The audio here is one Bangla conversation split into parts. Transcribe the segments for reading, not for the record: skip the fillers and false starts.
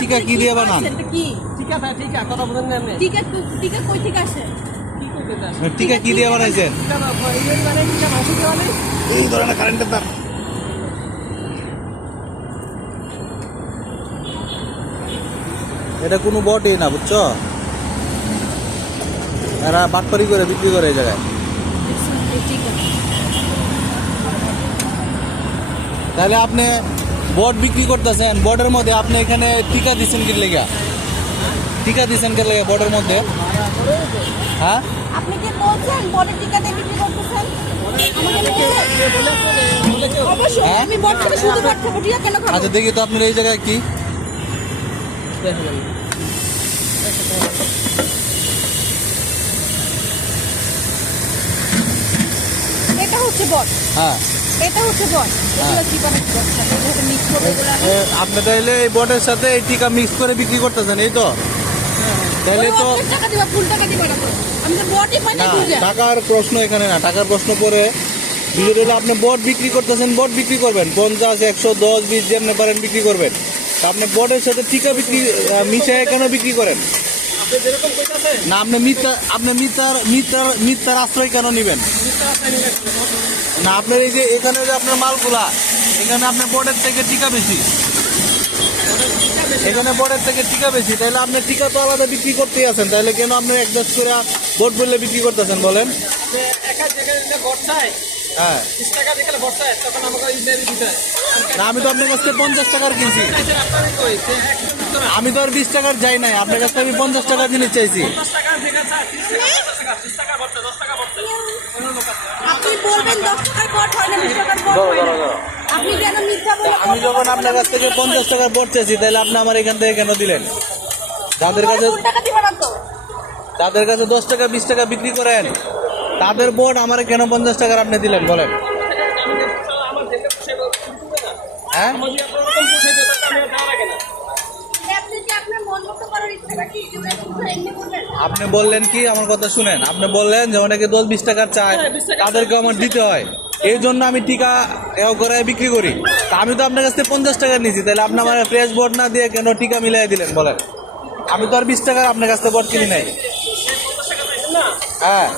টিকা কি দিয়ে বানান? টিকা কি দিয়ে বানাইছেন? এই ধরনের কারেন্টের তার। এটা কোনো বটই না, বুঝছো? এরা বাটপারি করে বিক্রি করে এই জায়গায়। তাহলে আপনি বট বিক্রি করতেছেন, বটের মধ্যে আপনি এখানে টিকা দিচ্ছেন কি লেগা? টিকা দিচ্ছেন কে লেগা বটের মধ্যে? হ্যাঁ, আপনি কি বলছেন বটের টিকা দিয়ে বিক্রি করতেছেন? অবশ্যই আমি বট থেকে শুধু বট খাবো, টিকা কেন খাবো? আচ্ছা দেখি তো আপনার এই জায়গায় কি? এটা হচ্ছে বট, হ্যাঁ, এটা হচ্ছে বট। এগুলো কি বট? এগুলো মিক্স করে এগুলো আপনি তাইলে এই বটের সাথে এই টিকা মিক্স করে বিক্রি করতেছেন, এই তো? তাহলে তো টাকা দিবা, ফুল টাকা দিবা না তো। আমি তো বটই পাই না না, বুঝা। টাকার প্রশ্ন এখানে না, টাকার প্রশ্ন পরে বিষয়টা হলো আপনি বট বিক্রি করতেছেন, বট বিক্রি করবেন 50, 100, 10, 20 যেমনি পারেন বিক্রি করবেন। তা আপনি বটের সাথে টিকা বিক্রি মিশিয়ে কেন বিক্রি করেন? না, মিথ্যার আশ্রয় কেন নিবেন? না, আপনার এই যে এখানে যে আপনার মালগুলা, এখানে আপনার বোর্ডের থেকে টিকা বেশি, এখানে বোর্ডের থেকে টিকা বেশি, তাহলে আপনি টিকা তো আলাদা বিক্রি করতেই আছেন, তাহলে কেন আপনি একদাস করে বোর্ড বললে বিক্রি করতেছেন বলেন? হ্যাঁ, না আমি তো আপনার কাছ থেকে 50 টাকার কিনছি, আমি তো আর 20 টাকার যাই নাই, আপনার কাছ থেকে আমি 50 টাকার জিনিস চাইছি। আপনি বলবেন 10 টাকার বট হয় না 20 টাকার বট হয় না। আপনি কেন মিথ্যা বলে? আমি যখন আপনার কাছ থেকে 50 টাকার বোর্ড চাইছি, তাহলে আপনি আমার এখান থেকে কেন দিলেন? যাদের কাছে ফুল টাকা দিবা না তো। 10 টাকা 20 টাকা বিক্রি করেন, তাদের বোর্ড আমার কেন 50 টাকার আপনি দিলেন বলেন? হ্যাঁ, আপনি কি আপনার মন মতো করার ইচ্ছা নাকি? এমনি বলবেন। আপনি বললেন কি, আমার কথা শুনেন, আপনি বললেন যে অনেকে 10-20 টাকার চায়, তাদেরকে আমার দিতে হয়, এই জন্য আমি টিকা এও করে বিক্রি করি। তা আমি তো আপনার কাছ থেকে 50 টাকা নিয়েছি, তাহলে আপনি আমার ফ্রেশ বোর্ড না দিয়ে কেন টিকা মিলাই দিলেন বলেন? আমি তো আর 20 টাকার আপনার কাছ থেকে বোর্ড কিনি নাই। হ্যাঁ,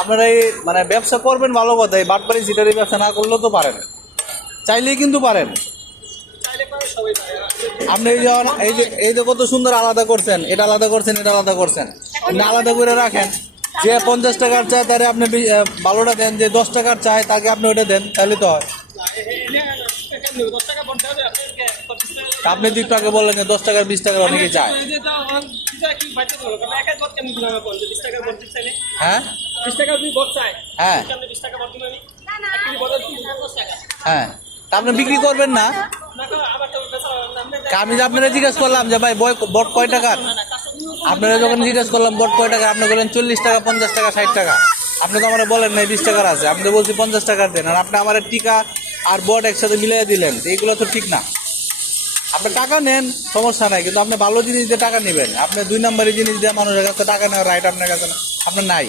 আপনারা এই মানে ব্যবসা করবেন ভালো কথা, এই বাটপাড়ি সিটারি ব্যবসা না করলেও তো পারেন, চাইলেই কিন্তু পারেন। আপনি এই যে কত সুন্দর আলাদা করছেন, এটা আলাদা করছেন, এটা আলাদা করছেন, আপনি আলাদা করে রাখেন। যে 50 টাকার চায় তারে আপনি ভালোটা দেন, যে 10 টাকার চায় তাকে আপনি ওটা দেন, তাহলে তো হয়। আপনি তো একটু আগে বললেন যে 10 টাকার 20 টাকার অনেকেই চায়। হ্যাঁ, হ্যাঁ, হ্যাঁ, তা আপনি বিক্রি করবেন না? আমি যে আপনারা জিজ্ঞেস করলাম যে ভাই বট কয় টাকার, আপনারা যখন জিজ্ঞেস করলাম বট কয় টাকা, আপনি বলেন 40 টাকা, 50 টাকা, 60 টাকা। আপনি তো আমার বলেন নাই 20 টাকার আছে, আমি তো বলছি 50 টাকার দেন, আর আপনি আমার টিকা আর বট একসাথে মিলিয়ে দিলেন, তো এগুলো তো ঠিক না। আপনি টাকা নেন, সমস্যা নাই, কিন্তু আপনি ভালো জিনিস দিয়ে টাকা নেবেন, আপনি 2 নম্বরের জিনিস দিয়ে মানুষের কাছে টাকা নেওয়ার রাইট আপনার কাছে আপনার নাই।